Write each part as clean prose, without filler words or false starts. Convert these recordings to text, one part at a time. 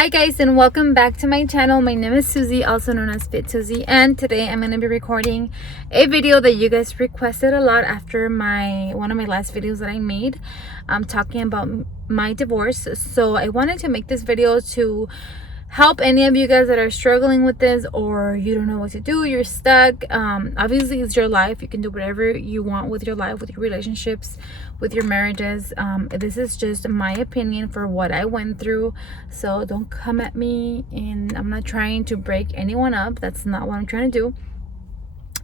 Hi guys, and welcome back to my channel. My name is Susie, also known as FitSussie, and today I'm going to be recording a video that you guys requested a lot after one of my last videos that I made. I'm talking about my divorce. So I wanted to make this video to help any of you guys that are struggling with this, or you don't know what to do, you're stuck. Obviously it's your life, you can do whatever you want with your life, with your relationships, with your marriages. This is just my opinion for what I went through, so don't come at me. And I'm not trying to break anyone up, that's not what I'm trying to do.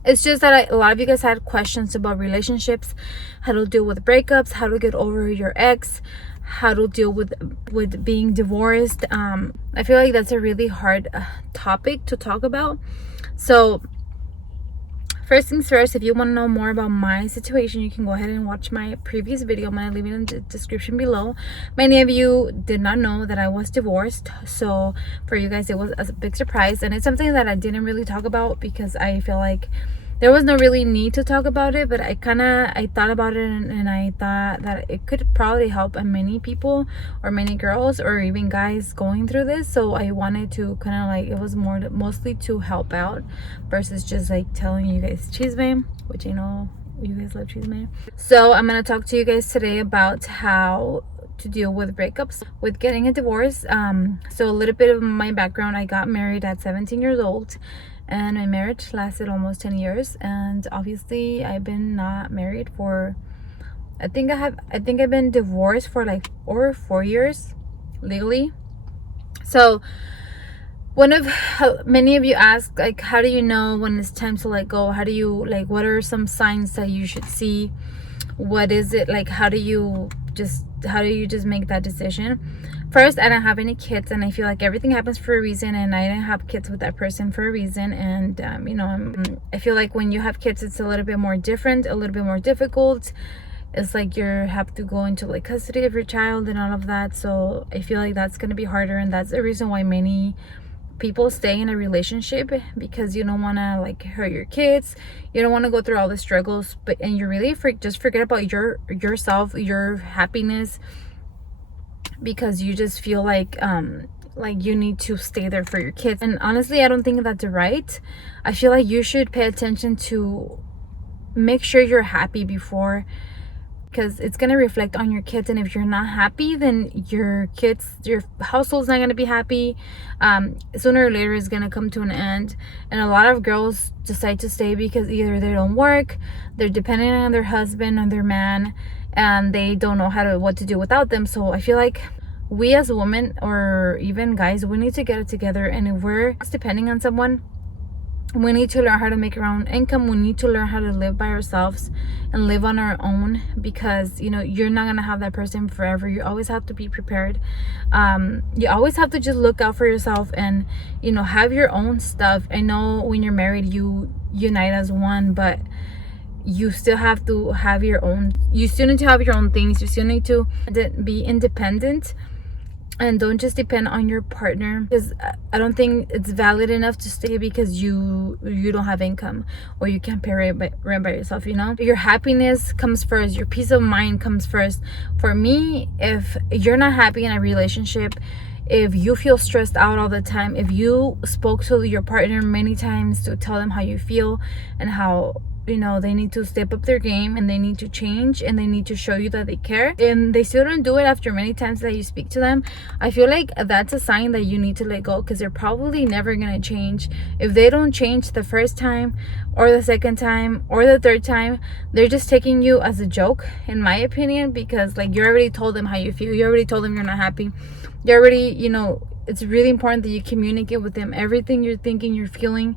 It's just that a lot of you guys had questions about relationships, how to deal with breakups, how to get over your ex, how to deal with being divorced. I feel like that's a really hard topic to talk about. So first things first, if you want to know more about my situation, you can go ahead and watch my previous video. I'm going to leave it in the description below. Many of you did not know that I was divorced, so for you guys it was a big surprise, and it's something that I didn't really talk about because I feel like there was no really need to talk about it. But I thought about it, and I thought that it could probably help many people, or many girls, or even guys going through this. So I wanted to kind of like, it was mostly to help out versus just like telling you guys chisme, which I know you guys love chisme. So I'm gonna talk to you guys today about how to deal with breakups, with getting a divorce. So a little bit of my background: I got married at 17 years old, and my marriage lasted almost 10 years. And obviously I've been not married for, I think I've been divorced for like over 4 years legally. So many of you ask, like, how do you know when it's time to let go? How do you, like, what are some signs that you should see? What is it like? How do you just make that decision? First, I don't have any kids, and I feel like everything happens for a reason, and I didn't have kids with that person for a reason. And I feel like when you have kids, it's a little bit more different, a little bit more difficult. It's like you have to go into like custody of your child and all of that. So I feel like that's going to be harder, and that's the reason why many people stay in a relationship, because you don't want to like hurt your kids, you don't want to go through all the struggles, and you really just forget about yourself, your happiness, because you just feel like you need to stay there for your kids. And honestly, I don't think that's right. I feel like you should pay attention to make sure you're happy before, because it's going to reflect on your kids. And if you're not happy, then your household's not going to be happy. Sooner or later it's going to come to an end. And a lot of girls decide to stay because either they don't work, they're dependent on their husband, on their man, and they don't know what to do without them. So I feel like we as women, or even guys, we need to get it together. And if we're depending on someone, we need to learn how to make our own income. We need to learn how to live by ourselves and live on our own, because you're not gonna have that person forever. You always have to be prepared. You always have to just look out for yourself and have your own stuff. I know when you're married you unite as one, but you still have to have your own. You still need to have your own things. You still need to be independent. And don't just depend on your partner, because I don't think it's valid enough to stay because you don't have income, or you can't pay rent by yourself. Your happiness comes first, your peace of mind comes first. For me, if you're not happy in a relationship, if you feel stressed out all the time, if you spoke to your partner many times to tell them how you feel and how they need to step up their game, and they need to change, and they need to show you that they care, and they still don't do it after many times that you speak to them, I feel like that's a sign that you need to let go, because they're probably never gonna change. If they don't change the first time, or the second time, or the third time, they're just taking you as a joke, in my opinion, because like you already told them how you feel, you already told them you're not happy, you already it's really important that you communicate with them everything you're thinking, you're feeling,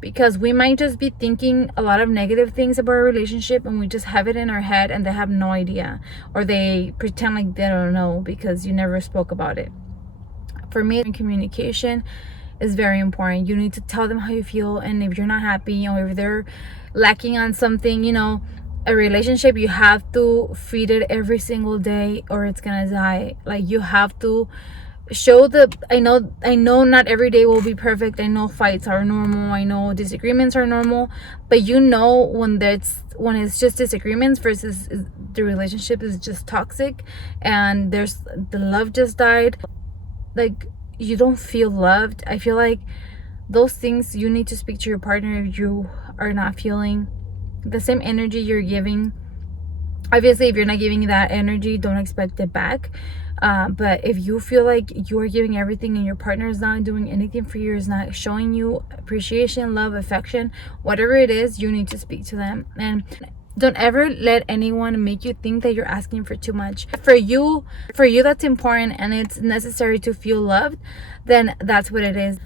because we might just be thinking a lot of negative things about our relationship, and we just have it in our head, and they have no idea, or they pretend like they don't know because you never spoke about it. For me, communication is very important. You need to tell them how you feel, and if you're not happy, or if they're lacking on something, a relationship, you have to feed it every single day, or it's gonna die. Like, you have to show I know not every day will be perfect. I know fights are normal, I know disagreements are normal, but when it's just disagreements versus the relationship is just toxic, and the love just died. Like, you don't feel loved, I feel like those things you need to speak to your partner. If you are not feeling the same energy you're giving, obviously if you're not giving that energy, don't expect it back. But if you feel like you are giving everything and your partner is not doing anything for you, is not showing you appreciation, love, affection, whatever it is, you need to speak to them. And don't ever let anyone make you think that you're asking for too much. For you that's important and it's necessary to feel loved, then that's what it is.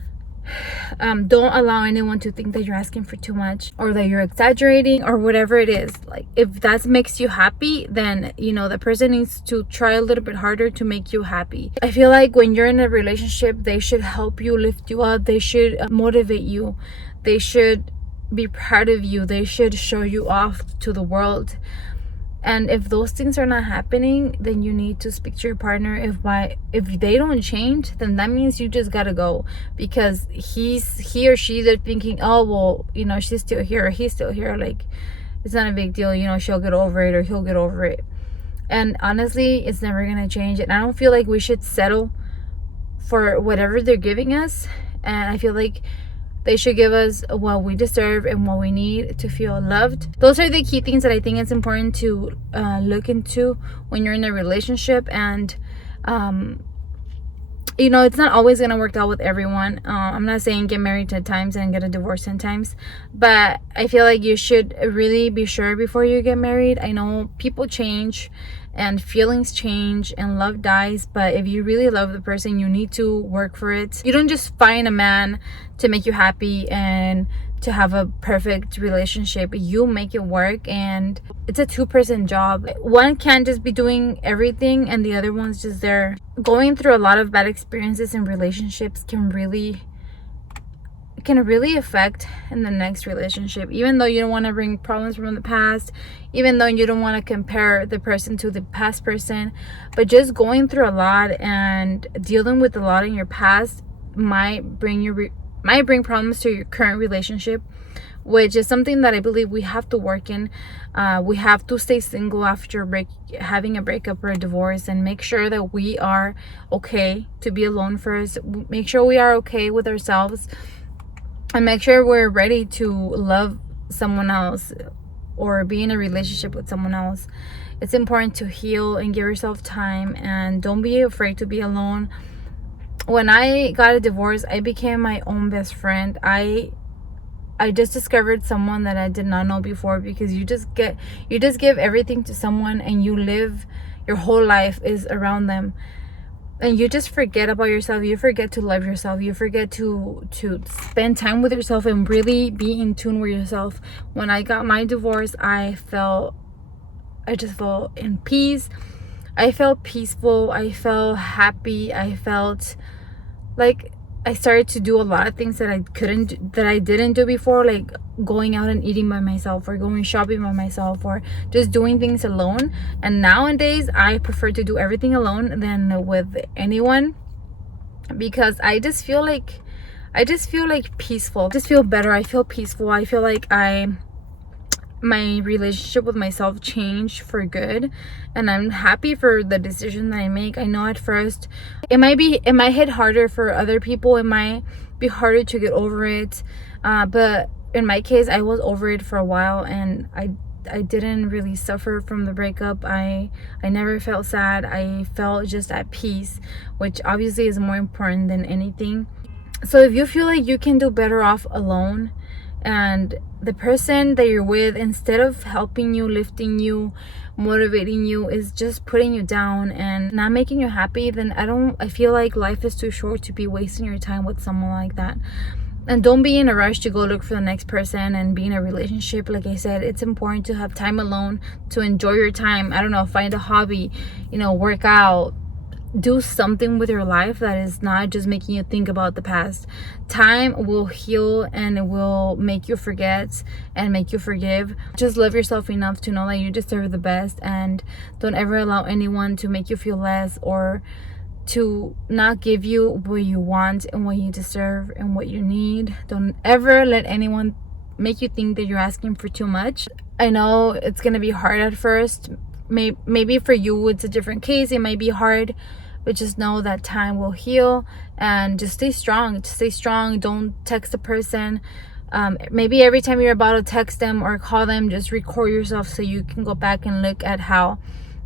Don't allow anyone to think that you're asking for too much or that you're exaggerating or whatever it is. Like, if that makes you happy, then the person needs to try a little bit harder to make you happy. I feel like when you're in a relationship, they should help you, lift you up, they should motivate you, they should be proud of you, they should show you off to the world. And if those things are not happening, then you need to speak to your partner. If they don't change, then that means you just gotta go, because he or she, they're thinking, oh well, she's still here or he's still here, like it's not a big deal, she'll get over it or he'll get over it. And honestly, it's never gonna change. And I don't feel like we should settle for whatever they're giving us. And I feel like they should give us what we deserve and what we need to feel loved. Those are the key things that I think it's important to look into when you're in a relationship. And it's not always gonna work out with everyone. I'm not saying get married 10 times and get a divorce 10 times, but I feel like you should really be sure before you get married. I know people change and feelings change and love dies, but if you really love the person, you need to work for it. You don't just find a man to make you happy and to have a perfect relationship. You make it work, and it's a two-person job. One can't just be doing everything and the other one's just there. Going through a lot of bad experiences in relationships can really affect in the next relationship, even though you don't want to bring problems from the past, even though you don't want to compare the person to the past person. But just going through a lot and dealing with a lot in your past might bring problems to your current relationship, which is something that I believe we have to work in. We have to stay single after having a breakup or a divorce, and make sure that we are okay to be alone first. Make sure we are okay with ourselves, and make sure we're ready to love someone else or be in a relationship with someone else. It's important to heal and give yourself time, and don't be afraid to be alone. When I got a divorce, I became my own best friend. I just discovered someone that I did not know before, because you just give everything to someone and you live your whole life is around them. And you just forget about yourself. You forget to love yourself. You forget to spend time with yourself and really be in tune with yourself. When I got my divorce, I just felt in peace. I felt peaceful. I felt happy. I felt like I started to do a lot of things that I didn't do before, like going out and eating by myself, or going shopping by myself, or just doing things alone. And nowadays I prefer to do everything alone than with anyone, because I just feel like peaceful. I just feel better. I feel peaceful. I feel like my relationship with myself changed for good, and I'm happy for the decision that I make. I know at first it might hit harder for other people. It might be harder to get over it, but in my case, I was over it for a while, and I didn't really suffer from the breakup. I never felt sad. I felt just at peace, which obviously is more important than anything. So if you feel like you can do better off alone, and the person that you're with, instead of helping you, lifting you, motivating you, is just putting you down and not making you happy, then I feel like life is too short to be wasting your time with someone like that. And don't be in a rush to go look for the next person and be in a relationship. Like I said, it's important to have time alone, to enjoy your time. I don't know, find a hobby, work out, do something with your life that is not just making you think about the past. Time will heal, and it will make you forget and make you forgive. Just love yourself enough to know that you deserve the best, and don't ever allow anyone to make you feel less or to not give you what you want and what you deserve and what you need. Don't ever let anyone make you think that you're asking for too much. I know it's gonna be hard at first. Maybe for you it's a different case. It might be hard but just know that time will heal, and just stay strong. Just stay strong. Don't text a person. Maybe every time you're about to text them or call them, just record yourself so you can go back and look at how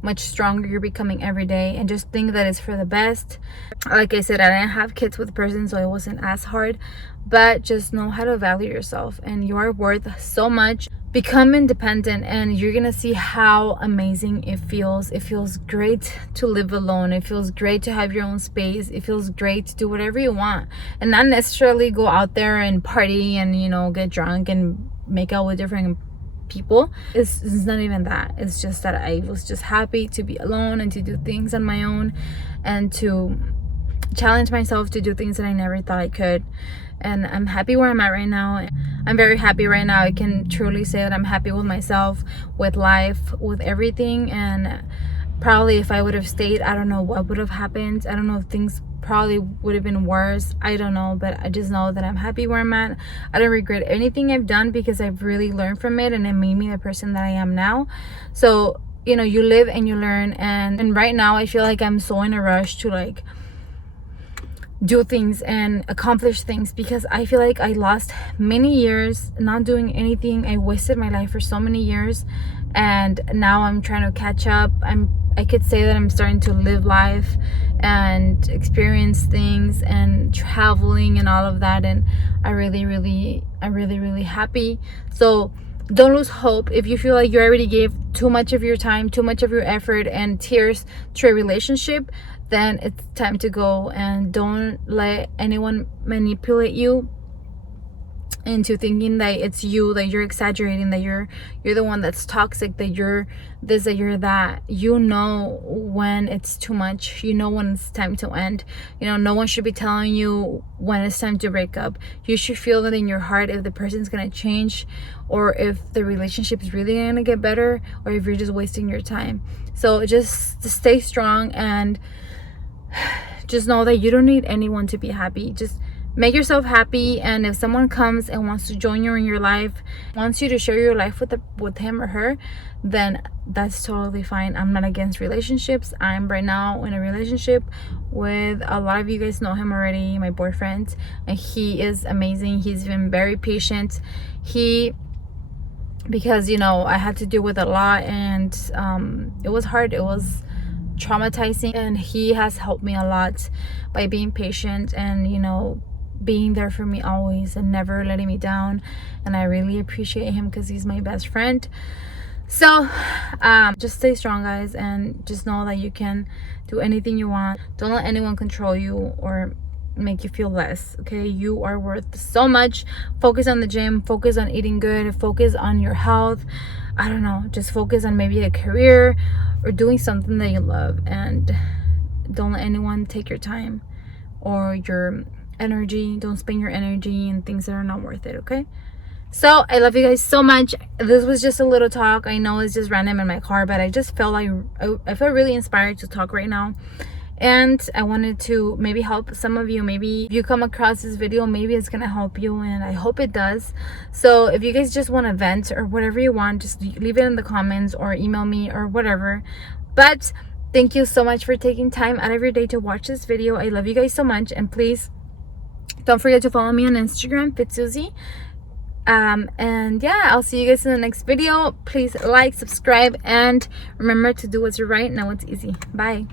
much stronger you're becoming every day, and just think that it's for the best. Like I said, I didn't have kids with a person, so it wasn't as hard, but just know how to value yourself, and you are worth so much. Become independent, and you're gonna see how amazing it feels. It feels great to live alone. It feels great to have your own space. It feels great to do whatever you want, and not necessarily go out there and party and, you know, get drunk and make out with different people. It's not even that. It's just that I was just happy to be alone and to do things on my own, and to challenge myself to do things that I never thought I could. And I'm happy where I'm at right now. I'm very happy right now. I can truly say that I'm happy with myself, with life, with everything. And probably if I would have stayed, I don't know what would have happened. I don't know if things probably would have been worse. I don't know, but I just know that I'm happy where I'm at. I don't regret anything I've done, because I've really learned from it, and it made me the person that I am now. So, you know, you live and you learn. And right now I feel like I'm so in a rush to like do things and accomplish things, because I feel like I lost many years not doing anything. I wasted my life for so many years, and now I'm trying to catch up. I could say that I'm starting to live life and experience things and traveling and all of that, and I'm really happy. So don't lose hope. If you feel like you already gave too much of your time, too much of your effort and tears to a relationship, then it's time to go. And don't let anyone manipulate you into thinking that it's you, that you're exaggerating, that you're the one that's toxic, that you're this, that you're that. You know when it's too much. You know when it's time to end. You know, no one should be telling you when it's time to break up. You should feel that in your heart, if the person's gonna change, or if the relationship is really gonna get better, or if you're just wasting your time. So just stay strong, and just know that you don't need anyone to be happy. Just make yourself happy. And if someone comes and wants to join you in your life, wants you to share your life with him or her, then that's totally fine. I'm not against relationships. I'm right now in a relationship with, a lot of you guys know him already, my boyfriend, and he is amazing. He's been very patient. Because, you know, I had to deal with a lot, and it was hard. It was traumatizing, and he has helped me a lot by being patient and, you know, being there for me always and never letting me down. And I really appreciate him, because he's my best friend. So just stay strong, guys, and just know that you can do anything you want. Don't let anyone control you or make you feel less. Okay, you are worth so much. Focus on the gym, focus on eating good, focus on your health. I don't know, just focus on maybe a career or doing something that you love, and don't let anyone take your time or your energy. Don't spend your energy in things that are not worth it. Okay, so I love you guys so much. This was just a little talk. I know it's just random in my car, but I just felt like I felt really inspired to talk right now, and I wanted to maybe help some of you. Maybe if you come across this video, maybe it's gonna help you, and I hope it does. So if you guys just want to vent or whatever you want, just leave it in the comments or email me or whatever. But thank you so much for taking time out of your day to watch this video. I love you guys so much, and please don't forget to follow me on Instagram, FitSussie. And yeah, I'll see you guys in the next video. Please like, subscribe, and remember to do what's right. Now it's easy. Bye.